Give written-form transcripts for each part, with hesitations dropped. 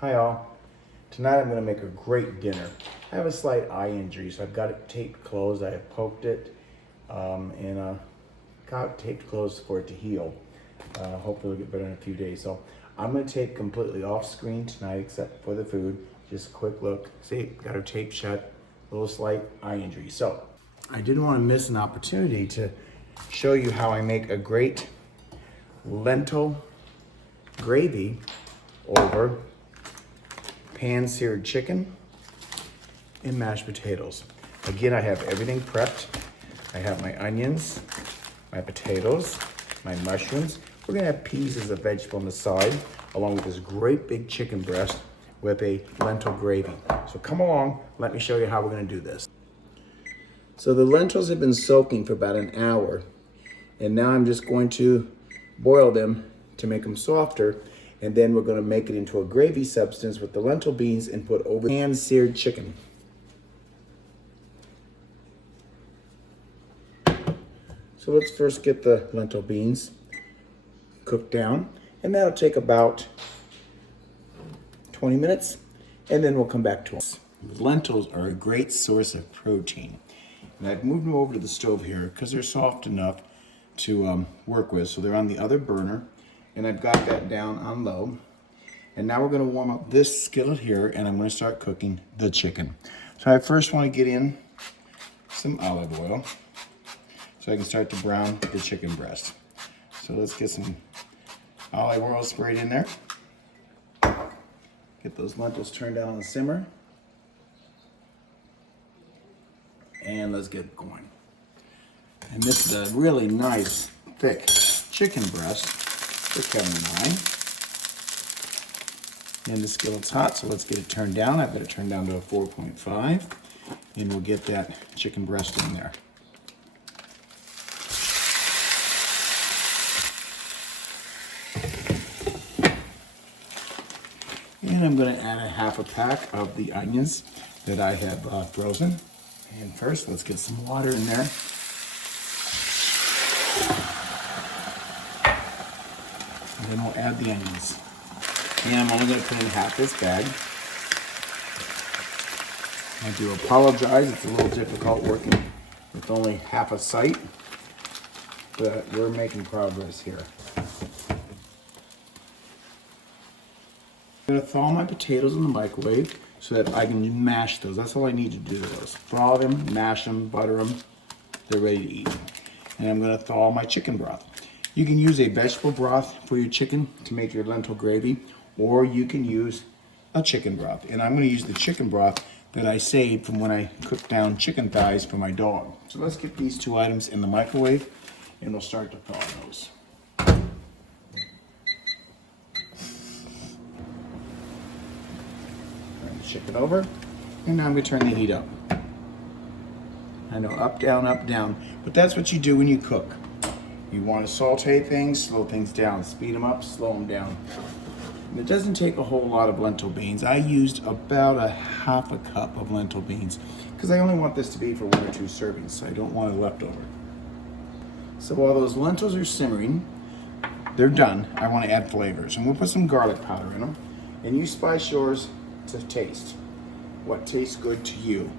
Hi all. Tonight I'm going to make a great dinner. I have a slight eye injury, so I've got it taped closed. I have poked it and got it taped closed for it to heal. Hopefully it'll get better in a few days. So I'm going to take completely off screen tonight except for the food. Just a quick look. See, got her taped shut. A little slight eye injury. So I didn't want to miss an opportunity to show you how I make a great lentil gravy over pan-seared chicken and mashed potatoes. Again, I have everything prepped. I have my onions, my potatoes, my mushrooms. We're gonna have peas as a vegetable on the side, along with this great big chicken breast with a lentil gravy. So come along, let me show you how we're gonna do this. So the lentils have been soaking for about an hour, and now I'm just going to boil them to make them softer, and then we're gonna make it into a gravy substance with the lentil beans and put over pan-seared chicken. So let's first get the lentil beans cooked down, and that'll take about 20 minutes, and then we'll come back to it. Lentils are a great source of protein, and I've moved them over to the stove here because they're soft enough to work with. So they're on the other burner, and I've got that down on low. And now we're going to warm up this skillet here, and I'm going to start cooking the chicken. So I first want to get in some olive oil so I can start to brown the chicken breast. So let's get some olive oil sprayed in there. Get those lentils turned down on the simmer. And let's get going. And this is a really nice, thick chicken breast for Kevin and I. And the skillet's hot, so let's get it turned down. I've got it turned down to a 4.5, and we'll get that chicken breast in there. And I'm going to add a half a pack of the onions that I have frozen. And first, let's get some water in there. And then we'll add the onions. And I'm only going to put in half this bag. I do apologize, it's a little difficult working with only half a sight, but we're making progress here. I'm going to thaw my potatoes in the microwave so that I can mash those. That's all I need to do those. Thaw them, mash them, butter them. They're ready to eat. And I'm going to thaw my chicken broth. You can use a vegetable broth for your chicken to make your lentil gravy, or you can use a chicken broth. And I'm going to use the chicken broth that I saved from when I cooked down chicken thighs for my dog. So let's get these two items in the microwave, and we'll start to thaw those. Shift it over, and now I'm going to turn the heat up. I know, up, down, but that's what you do when you cook. You want to saute things, slow things down, speed them up, slow them down. And it doesn't take a whole lot of lentil beans. I used about a half a cup of lentil beans because I only want this to be for 1 or 2 servings, so I don't want it left over. So while those lentils are simmering, they're done. I want to add flavors. I'm going to put some garlic powder in them, and you spice yours to taste. What tastes good to you.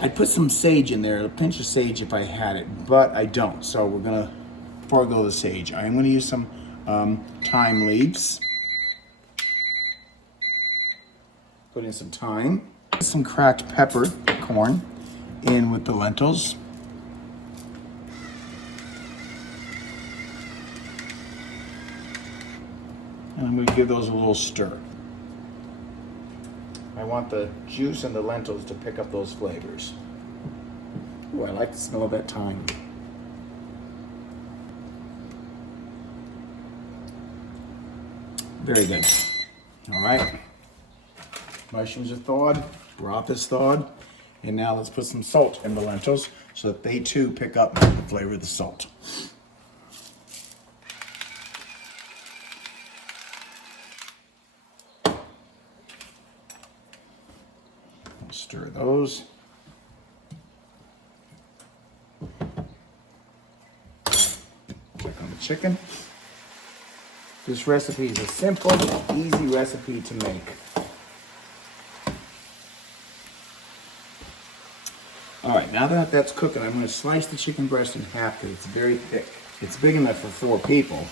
I'd put some sage in there, a pinch of sage if I had it, but I don't, so we're gonna forego the sage. I am gonna use some thyme leaves. Put in some thyme. Some cracked peppercorn in with the lentils. And I'm gonna give those a little stir. I want the juice and the lentils to pick up those flavors. Ooh, I like the smell of that thyme. Very good. All right. Mushrooms are thawed, broth is thawed, and now let's put some salt in the lentils so that they too pick up the flavor of the salt. Stir those. Check on the chicken. This recipe is a simple, easy recipe to make. All right, now that that's cooking, I'm going to slice the chicken breast in half because it's very thick. It's big enough for 4 people,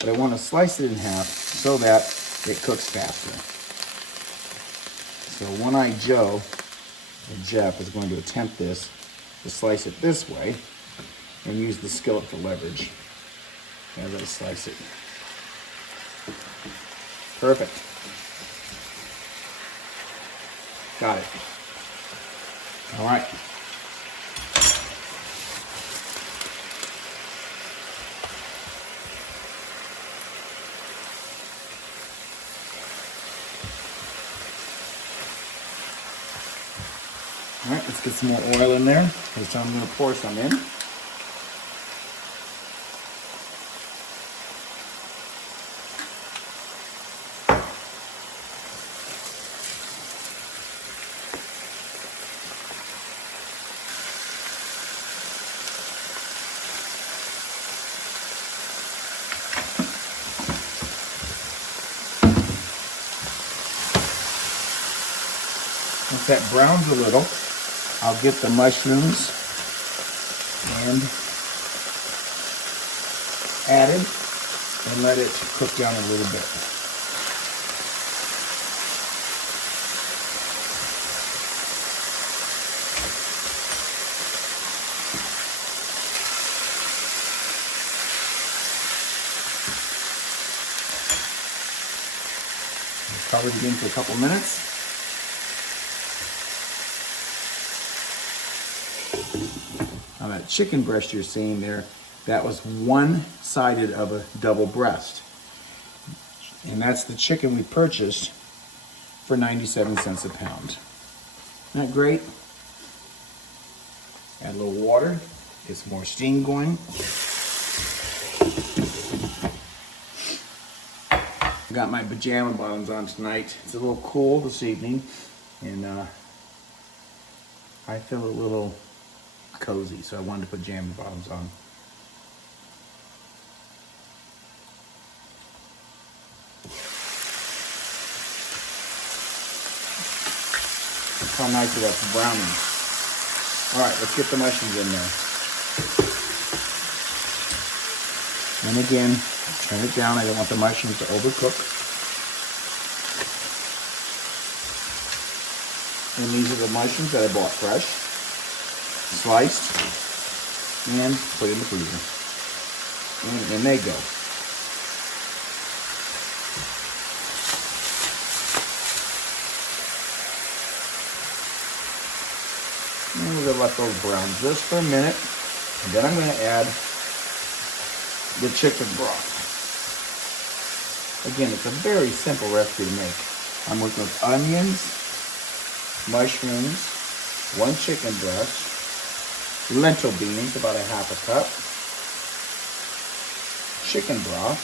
but I want to slice it in half so that it cooks faster. So One-Eyed Joe, or Jeff, is going to attempt this, to slice it this way and use the skillet for leverage as I slice it. Perfect. Got it. All right. All right, let's get some more oil in there. This time I'm going to pour some in. Once that browns a little, I'll get the mushrooms and added and let it cook down a little bit. Cover it again for a couple minutes. Now that chicken breast you're seeing there, that was one-sided of a double breast. And that's the chicken we purchased for 97 cents a pound. Isn't that great? Add a little water, get some more steam going. I've got my pajama bottoms on tonight. It's a little cool this evening, and I feel a little cozy, so I wanted to put pajama bottoms on. Look how nice that's browning. All right, let's get the mushrooms in there. And again, turn it down. I don't want the mushrooms to overcook. And these are the mushrooms that I bought fresh, sliced, and put in the freezer. And in they go. And we're going to let those brown just for a minute. And then I'm going to add the chicken broth. Again, it's a very simple recipe to make. I'm working with onions, mushrooms, 1 chicken breast, lentil beans, about a half a cup, chicken broth,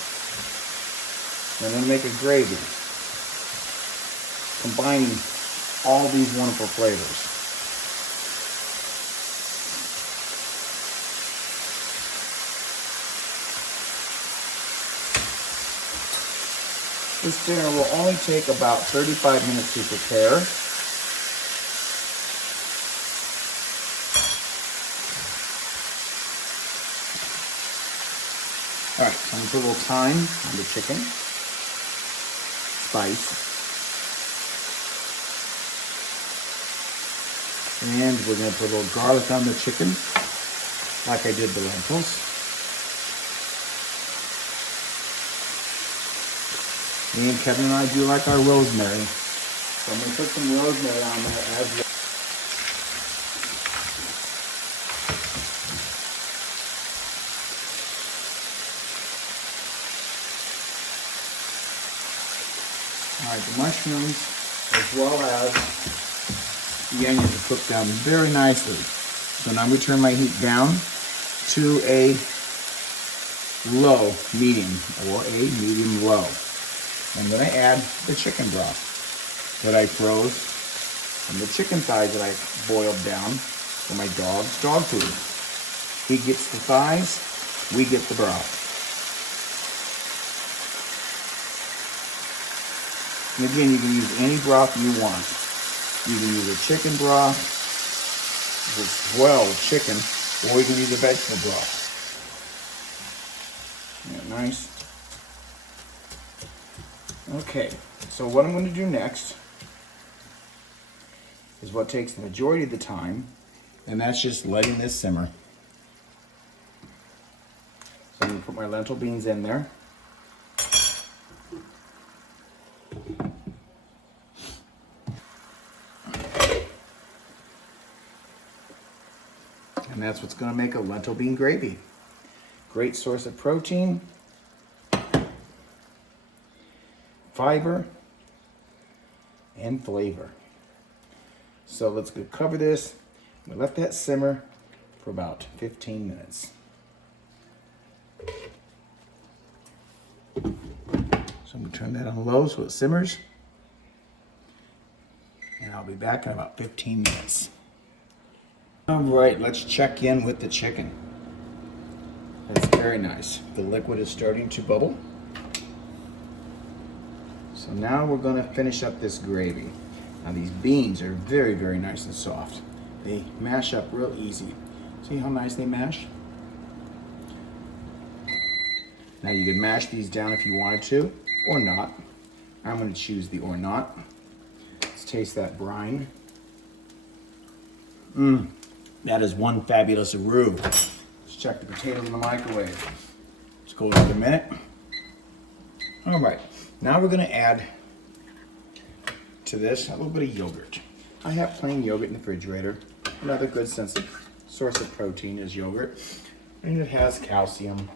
and then make a gravy, combining all these wonderful flavors. This dinner will only take about 35 minutes to prepare. All right, so I'm going to put a little thyme on the chicken, spice, and we're going to put a little garlic on the chicken, like I did the lentils. Me and Kevin and I do like our rosemary, so I'm going to put some rosemary on there as well. All right, the mushrooms as well as the onions are cooked down very nicely. So now we turn my heat down to a low medium or a medium low. I'm going to add the chicken broth that I froze and the chicken thighs that I boiled down for my dog's dog food. He gets the thighs, we get the broth. And again, you can use any broth you want. You can use a chicken broth, as well with chicken, or you can use a vegetable broth. Yeah, nice. Okay, so what I'm going to do next is what takes the majority of the time, and that's just letting this simmer. So I'm going to put my lentil beans in there. And that's what's going to make a lentil bean gravy. Great source of protein, fiber, and flavor. So let's go cover this. We let that simmer for about 15 minutes. So I'm going to turn that on low so it simmers. And I'll be back in about 15 minutes. All right, let's check in with the chicken. That's very nice. The liquid is starting to bubble. So now we're going to finish up this gravy. Now these beans are very, very nice and soft. They mash up real easy. See how nice they mash? Now you can mash these down if you wanted to, or not. I'm going to choose the or not. Let's taste that brine. That is one fabulous roux. Let's check the potatoes in the microwave. Let's go another minute. All right, now we're going to add to this a little bit of yogurt. I have plain yogurt in the refrigerator. Another good source of protein is yogurt, and it has calcium.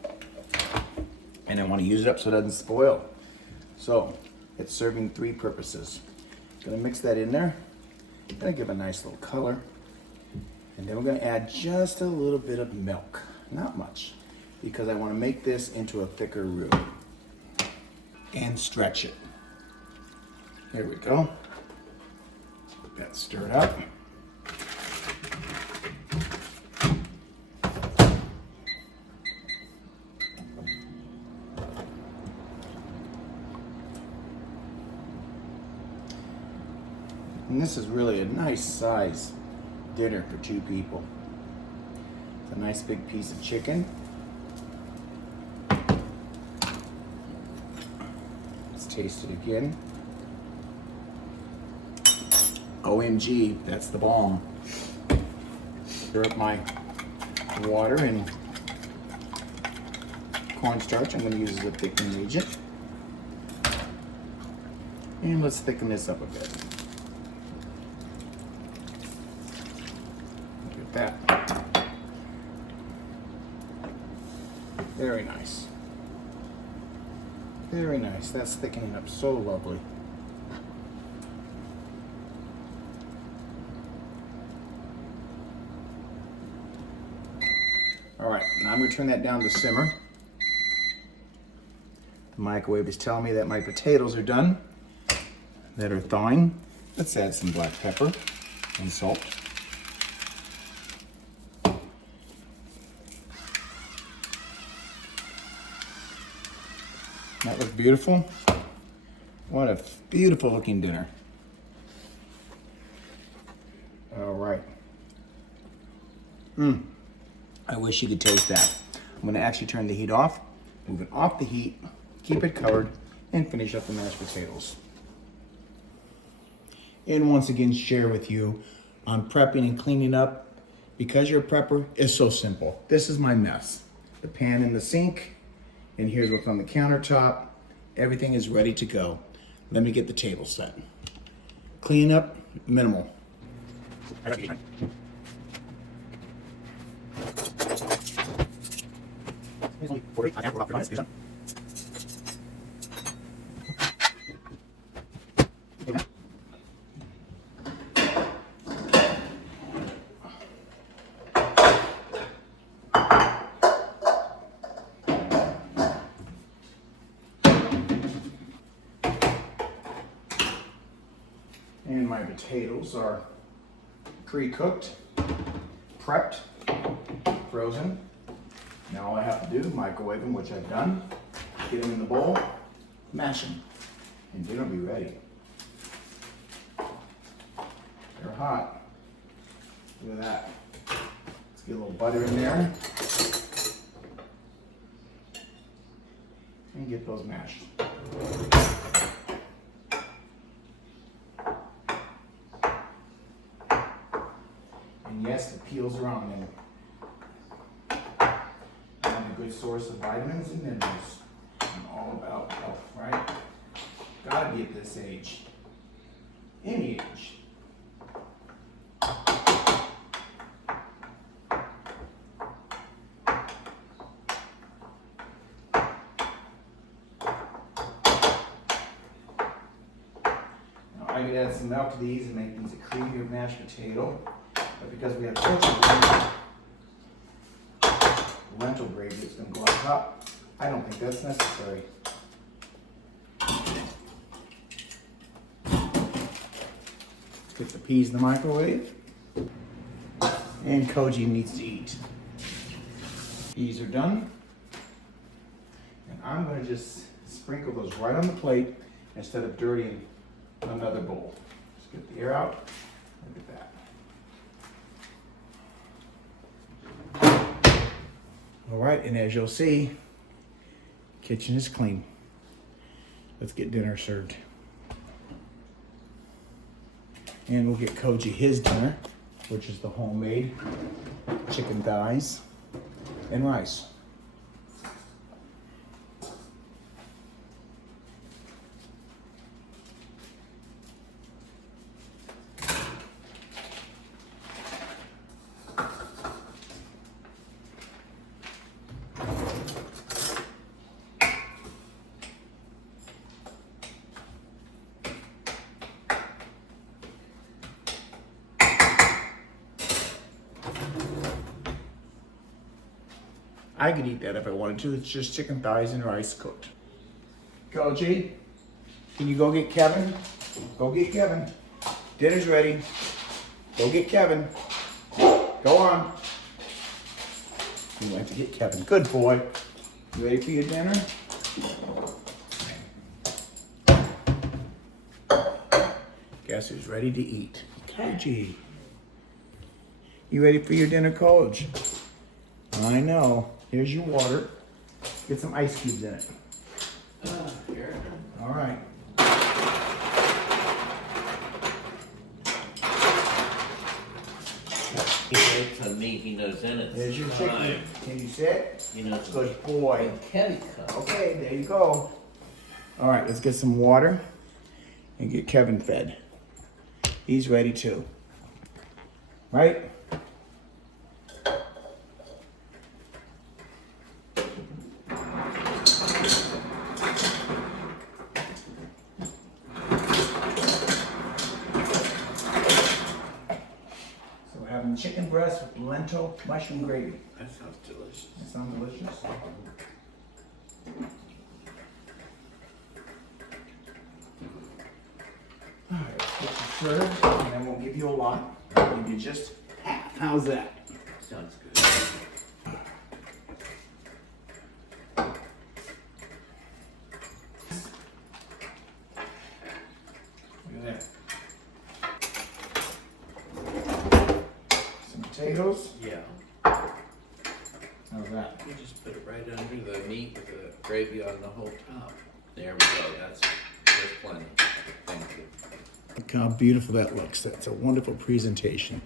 And I want to use it up so it doesn't spoil. So it's serving 3 purposes. Gonna mix that in there. Gonna give a nice little color. And then we're gonna add just a little bit of milk. Not much, because I want to make this into a thicker roux. And stretch it. There we go. Get that stirred up. And this is really a nice size dinner for 2 people. It's a nice big piece of chicken. Let's taste it again. OMG, that's the bomb. Stir up my water and cornstarch. I'm going to use as a thickening agent. And let's thicken this up a bit. Look at that. Very nice. Very nice. That's thickening up so lovely. All right, now I'm going to turn that down to simmer. The microwave is telling me that my potatoes are done, that are thawing. Let's add some black pepper and salt. That looks beautiful. What a beautiful looking dinner. All right. I wish you could taste that. I'm going to actually turn the heat off, move it off the heat, keep it covered, and finish up the mashed potatoes. And once again, share with you on prepping and cleaning up. Because you're a prepper, it's so simple. This is my mess. The pan in the sink, and here's what's on the countertop. Everything is ready to go. Let me get the table set. Clean up, minimal. And my potatoes are pre-cooked, prepped, frozen. Now all I have to do is microwave them, which I've done, get them in the bowl, mash them. and dinner will be ready. They're hot. Look at that. Let's get a little butter in there. And get those mashed. And yes, the peels are on them. And a good source of vitamins and minerals. I'm all about health, right? Gotta be at this age. Any age. I could add some milk to these and make these a creamier mashed potato, but because we have such a lentil gravy that's going to go on top, I don't think that's necessary. Let's get the peas in the microwave. And Koji needs to eat. Peas are done. And I'm going to just sprinkle those right on the plate instead of dirtying another bowl. Just get the air out. Look at that. All right, and as you'll see, kitchen is clean. Let's get dinner served. And we'll get Koji his dinner, which is the homemade chicken thighs and rice. I could eat that if I wanted to. It's just chicken thighs and rice cooked. Koji, can you go get Kevin? Go get Kevin. Dinner's ready. Go get Kevin. Go on. You went to get Kevin. Good boy. You ready for your dinner? Guess who's ready to eat? Koji. You ready for your dinner, Coach? I know. Here's your water. Get some ice cubes in it. Here. All right. He makes a meat he knows in it. There's your chicken. Can you sit? You know, Good boy. Kenny comes. Okay, there you go. All right, let's get some water and get Kevin fed. He's ready too. Right? Chicken breast with lentil mushroom gravy. That sounds delicious. That sounds delicious. All right, let's get you served, and then we'll give you a lot. We'll give you just half. How's that? Sounds good. Look at that. Potatoes. Yeah. How's that? You just put it right under the meat with the gravy on the whole top. There we go. There's plenty. Thank you. Look how beautiful that looks. That's a wonderful presentation.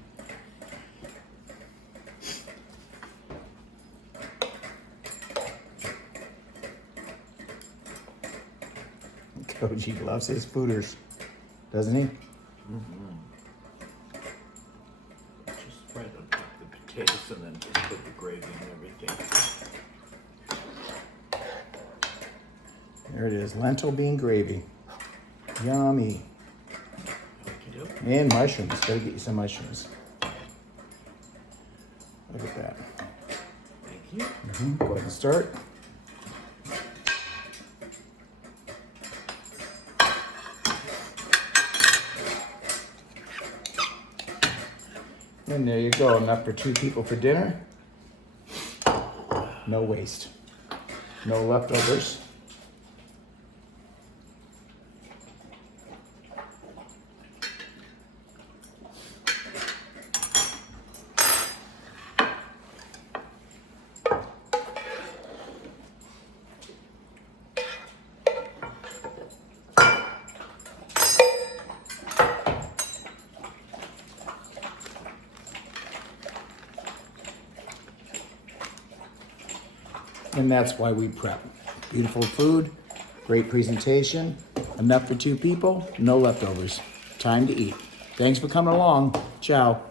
Koji loves his fooders, doesn't he? Mm-hmm. Just right on top of the potatoes and then just put the gravy and everything. There it is, lentil bean gravy. Yummy. Okey-doke. And mushrooms. Gotta get you some mushrooms. Look at that. Thank you. Go ahead and start. And there you go, enough for 2 people for dinner. No waste. No leftovers. And that's why we prep. Beautiful food, great presentation, enough for 2 people, no leftovers. Time to eat. Thanks for coming along. Ciao.